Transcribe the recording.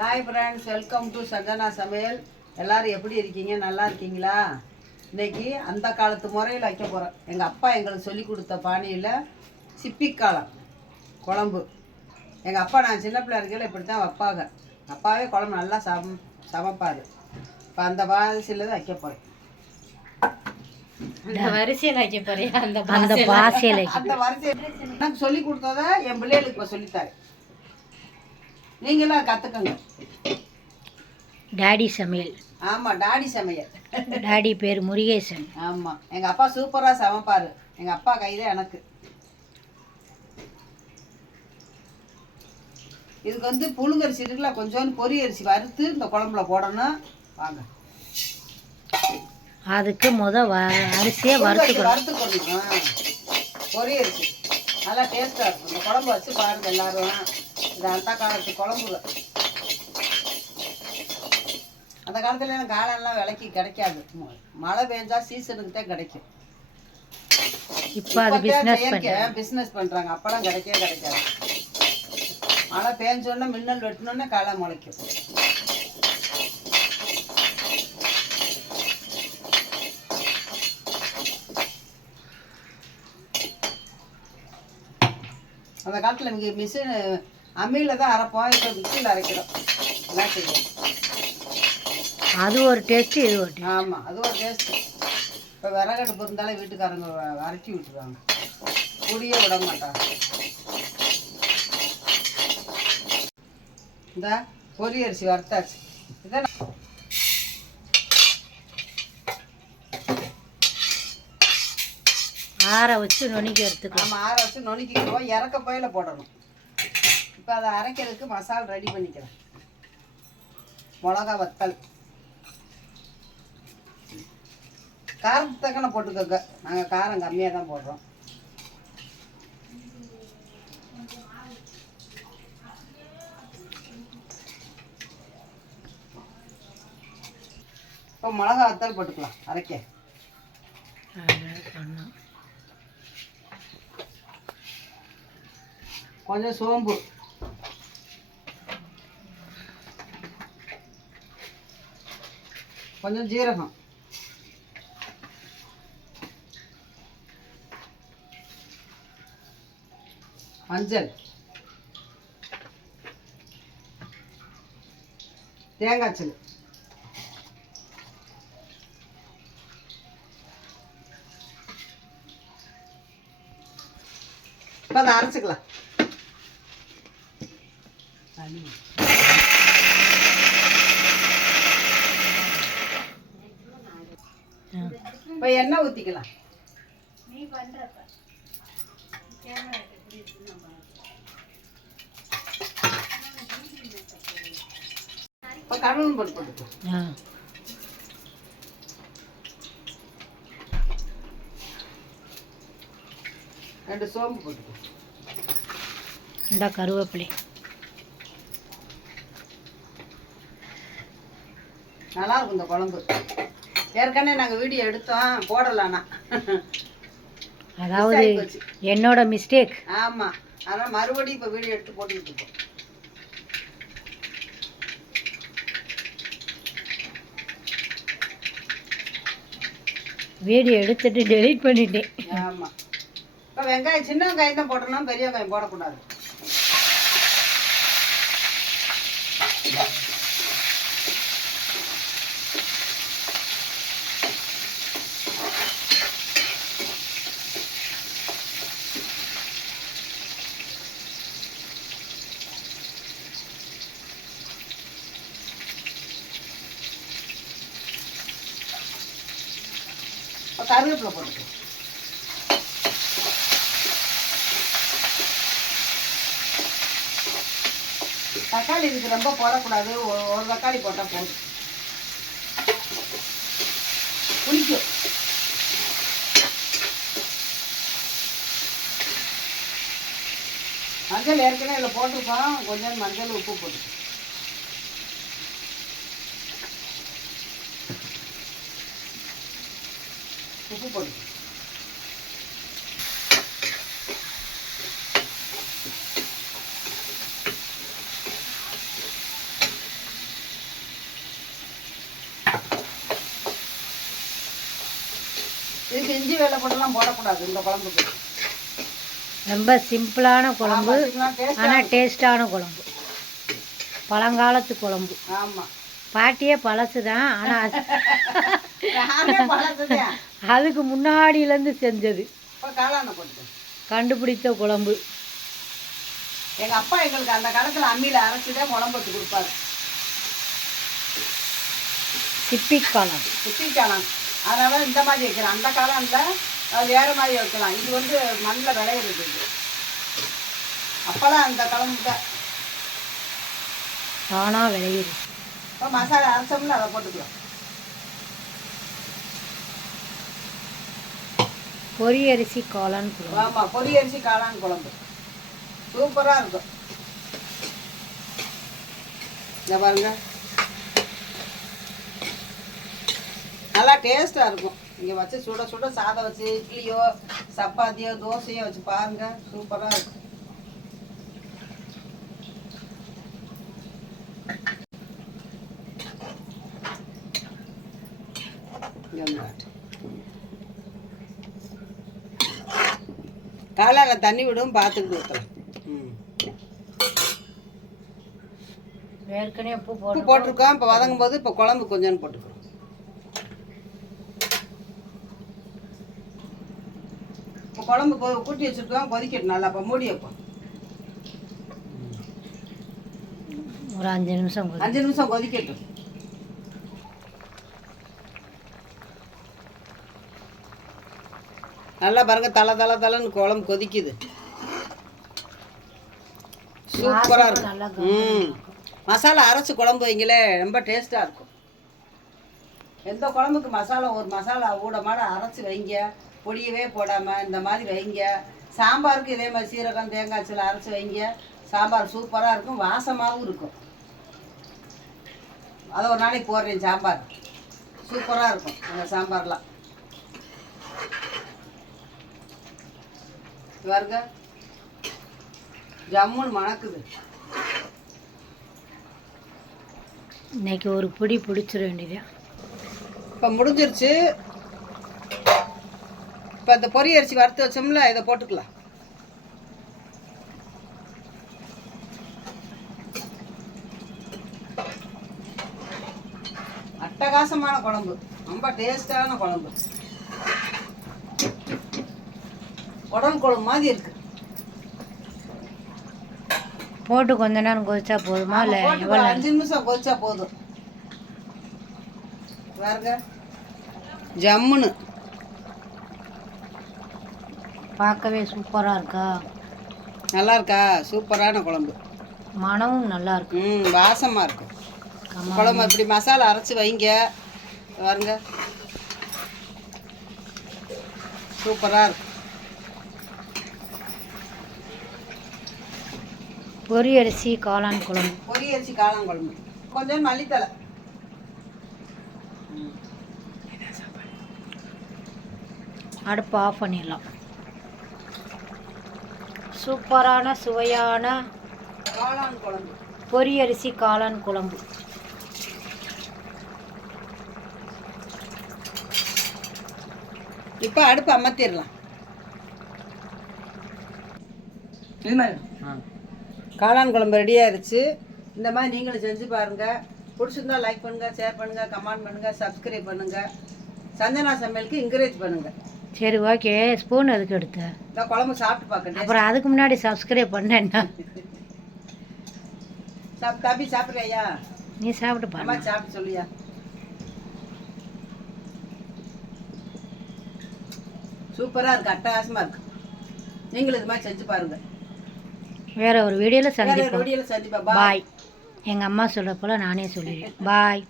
Hi friends, welcome to Sanjana சமையல். எல்லோரும் எப்படி இருக்கீங்க? நல்லா இருக்கீங்களா? இன்றைக்கி அந்த காலத்து முறையில் வைக்க போகிறோம். எங்கள் அப்பா எங்களுக்கு சொல்லி கொடுத்த பாணியில் சிப்பிக்காலம் குழம்பு. எங்கள் அப்பா நான் சின்ன பிள்ளை இருக்கையில் இப்படி தான் வைப்பாங்க. அப்பாவே குழம்பு நல்லா சமைப்பார். இப்போ அந்த பாசியில் தான் வைக்க போகிறேன். அந்த வரிசையில் வைக்க போகிறேன். அந்த வரிசையில் எனக்கு சொல்லி கொடுத்ததை என் பிள்ளைகளுக்கு இப்போ சொல்லித்தாரு. நீங்களாம் கற்றுக்கங்க. டாடி சமையல். ஆமாம், டாடி சமையல். டாடி பேர் முருகேசன். ஆமாம், எங்கள் அப்பா சூப்பராக சமைப்பார். எங்கள் அப்பா கைதான் எனக்கு. இதுக்கு வந்து புழுங்கரிசி இருக்குல்ல, கொஞ்சோண்டு பொரி அரிசி வறுத்து இந்த குழம்புல போடணும். வாங்க, அதுக்கு அரிசியை வறுத்துக்கணும். பொரி அரிசி நல்லா டேஸ்ட்டாக இருக்கும். இந்த குழம்பு வச்சு பாருங்க எல்லாரும். இது அந்த காலத்து குழம்பு. அந்த காலத்துல காலெல்லாம் விலைக்கு கிடைக்காது. மழை பெஞ்சா சீசனுக்கு தான் கிடைக்கும். இப்போ அது பிஸ்னஸ் பண்ணுறாங்க. அப்போலாம் கிடைக்கவே கிடைக்காது. மழை பெஞ்சோன்னா மின்னல் வெட்டினோன்னே களை முளைக்கும். அந்த காலத்தில் இங்கே மிஷின் அம்மியில் தான் அரைப்போம். இப்போ மிக்சியில் அரைக்கிறோம். என்ன செய்யும்? அது ஒரு டேஸ்ட்டு, இது ஒரு. ஆமாம், அது ஒரு டேஸ்ட்டு. இப்போ விறகடுப்பு இருந்தாலே வீட்டுக்காரங்க அரைச்சி விட்டுருவாங்க, குடியே விட மாட்டாங்க. இந்த பொரி அரிசி வறுத்தாச்சு. இதான் ஆற வச்சு நுணுக்கி எடுத்துக்கலாம். நம்ம ஆற வச்சு நுணுக்கிக்கிறோம். இறக்க போயில போடணும். இப்போ அதை அரைக்கிறதுக்கு மசாலா ரெடி பண்ணிக்கிறேன். மிளகா வத்தல், காரத்துக்கு தக்கன போட்டுக்கோங்க. நாங்கள் காரம் கம்மியாக தான் போடுறோம். இப்போ மிளகா வத்தல் போட்டுக்கலாம் அரைக்க. கொஞ்சம் சோம்பு, கொஞ்சம் ஜீரகம், மஞ்சள், தேங்காய் சல், இப்போ அதை அரைச்சிக்கலாம். இப்போ எண்ணெய் ஊற்றிக்கலாம். இப்போ கடலும் போட்டுக்கலாம். ரெண்டு சோம்பு போட்டுக்கலாம். இந்த கருவேப்பிலை நல்லா இருக்கும் இந்த குழம்பு. ஏற்கனவே நாங்கள் வீடியோ எடுத்தோம், போடலாம்னா. அதாவது என்னோட மிஸ்டேக். ஆமாம், அதனால் மறுபடியும் இப்போ வீடியோ எடுத்து போட்டுக்கிட்டு இருக்கோம். வீடியோ எடுத்துட்டு டெலீட் பண்ணிட்டேன். ஆமாம், இப்போ வெங்காயம் சின்ன வெங்காயம் தான் போடணும், பெரிய வெங்காயம் போடக்கூடாது. கருவேப்பிலை போட்டுக்கலாம். தக்காளி இதுக்கு ரொம்ப போடக்கூடாது. ஒரு தக்காளி போட்டால் போதும். புளிக்கும். மஞ்சள் ஏற்கனவே இதில் போட்டிருக்கோம். கொஞ்சம் மஞ்சள் உப்பு போட்டு உப்பு போட்டு இதுக்கு இஞ்சி வெள்ளை போட்டெல்லாம் போடக்கூடாது இந்த குழம்புக்கு. ரொம்ப சிம்பிளான குழம்பு, டேஸ்ட். ஆனால் டேஸ்டான குழம்பு, பழங்காலத்து குழம்பு. ஆமாம், பாட்டியே பழசு தான், ஆனால் நானே பழசுதான். அதுக்கு முன்னாடியிலேருந்து செஞ்சது, இப்போ காளானை போட்டு கண்டுபிடித்த குழம்பு. எங்கள் அப்பா எங்களுக்கு அந்த காலத்தில் அம்மியில் அரைச்சி தான் குழம்பு வச்சு கொடுப்பாரு. சிப்பிக்காளான். சிப்பிக்காளான் அதனால இந்த மாதிரி வைக்கலாம். அந்த காலம்ல வேறு மாதிரி வைக்கலாம். இது வந்து மண்ணில் விளையிறது. அப்போல்லாம் அந்த குழம்பு தான் தானாக விளையுது. இப்போ மசாலா அரைச்சோம்ல அதை போட்டுக்கலாம். பொரியரிசி காளான் குழம்பு. ஆமாம், பொரியரிசி காளான் குழம்பு சூப்பராக இருக்கும். இதை பாருங்க, நல்லா டேஸ்ட்டாக இருக்கும். இங்கே வச்சு சுட சுட சாதம் வச்சு இட்லியோ சப்பாத்தியோ தோசையோ வச்சு பாருங்க, சூப்பராக இருக்கும். காலையில் தண்ணி விடும், பார்த்துக்கிட்டு ஊற்றலாம். ஏற்கனவே உப்பு போட்டிருக்கோம். இப்போ வதங்கும் போது இப்போ குழம்பு கொஞ்சம் போட்டுக்கிறோம். இப்போ குழம்பு கூட்டி வச்சுருக்கோம், கொதிக்கட்டும் நல்லா. இப்போ மூடி வைப்போம். ஒரு 5 நிமிஷம் 5 நிமிஷம் கொதிக்கட்டும். நல்லா பாருங்க, தலை குழம்பு கொதிக்குது. சூப்பராக இருக்கும். மசாலா அரைச்சி குழம்பு வைங்களே, ரொம்ப டேஸ்ட்டாக இருக்கும். எந்த குழம்புக்கு மசாலா ஒரு மசாலா ஊடமாட அரைச்சி வைங்க, பொடியவே போடாமல் இந்த மாதிரி வைங்க. சாம்பாருக்கு இதே மாதிரி சீரகம் தேங்காய் சில அரைச்சி வைங்க, சாம்பார் சூப்பராக இருக்கும், வாசமாகவும் இருக்கும். அதை ஒரு நாளைக்கு போடுறேன். சாம்பார் சூப்பராக இருக்கும் அந்த சாம்பார்லாம். பாருங்க, ஜம்முன்னு மணக்குது. இன்னைக்கு ஒரு பிடி பிடிச்சிட வேண்டியது. இப்போ முடிஞ்சிருச்சு. இப்போ இந்த பொரி அரிசி வறுத்து வச்சோம்ல, இதை போட்டுக்கலாம். அட்டகாசமான குழம்பு, ரொம்ப டேஸ்டான குழம்பு, உடல் குழம்பு மாதிரி இருக்கு. போட்டு கொஞ்ச நேரம் கொதிச்சா போதுமா? இல்லை, 5 நிமிஷம் கொதிச்சா போதும். பாருங்க, ஜம்முன்னு பார்க்கவே சூப்பராக இருக்கா? நல்லா இருக்கா? சூப்பரான குழம்பு, மனமும் நல்லா இருக்கு, வாசமாக இருக்கும் குழம்பு. இப்படி மசாலா அரைச்சி வைங்க. பாருங்க, சூப்பராக இருக்கும். பொரியரிசி காளான் குழம்பு. பொரியரிசி காளான் குழம்பு, கொஞ்சம் மல்லித்தலை. அடுப்பு ஆஃப் பண்ணிடலாம். சூப்பரான சுவையான காளான் குழம்பு, பொரியரிசி காளான் குழம்பு. இப்போ அடுப்பு அமர்த்திடலாம். காளான் குழம்பு ரெடி ஆயிடுச்சு. இந்த மாதிரி நீங்களும் செஞ்சு பாருங்கள். பிடிச்சிருந்தா லைக் பண்ணுங்கள், ஷேர் பண்ணுங்கள், கமெண்ட் பண்ணுங்கள், சப்ஸ்கிரைப் பண்ணுங்கள். சஞ்சனா சமையலுக்கு என்கரேஜ் பண்ணுங்கள். சரி, ஓகே. ஸ்பூன் எதுக்கு எடுத்த? இந்த குழம்பு சாப்பிட்டு பார்க்கணும். அப்புறம் அதுக்கு முன்னாடி சப்ஸ்கிரைப் பண்ணேன்னா தம்பி சாப்பிட்றியா? நீ சாப்பிட்டு அம்மா பாரு. சாப்பிட்டு சொல்லியா? சூப்பராக இருக்குது, அட்டகாசமாக இருக்குது. நீங்களும் இது மாதிரி செஞ்சு பாருங்கள். வேற ஒரு வீடியோவில் சந்திப்போம். வீடியோவில் சந்திப்பா. பாய். எங்கள் அம்மா சொல்கிற போல் நானே சொல்லிடுறேன். பாய்.